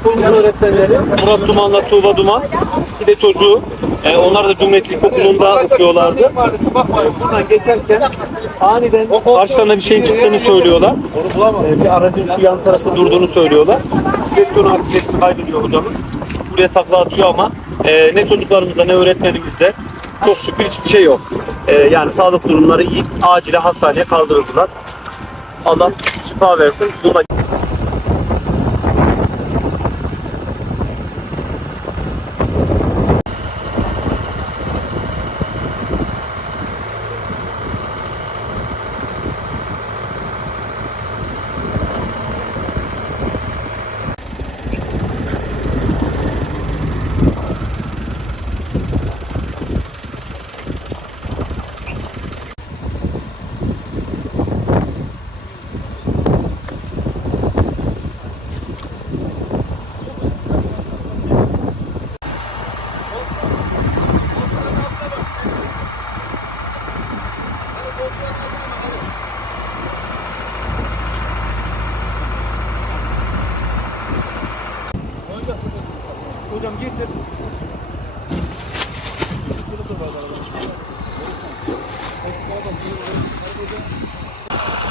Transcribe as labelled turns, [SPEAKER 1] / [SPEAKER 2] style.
[SPEAKER 1] Okulun öğretmenleri Murat Duman'la Tuğba Duman. Bir de çocuğu. E, onlar da Cumhuriyet İlkokulu'nda okuyorlardı. Buradan geçerken aniden karşılarına bir şeyin çıktığını söylüyorlar. E, bir aracın şu yan tarafta durduğunu söylüyorlar. Direktörün akıbetini kaybediyor hocamız. Buraya takla atıyor ama e, ne çocuklarımızda ne öğretmenimizde çok şükür hiçbir şey yok. E, yani sağlık durumları iyi. Acile hastaneye kaldırıldılar. Allah şifa versin. Buna Hocam getir. Çocuk da var arada. Hocam.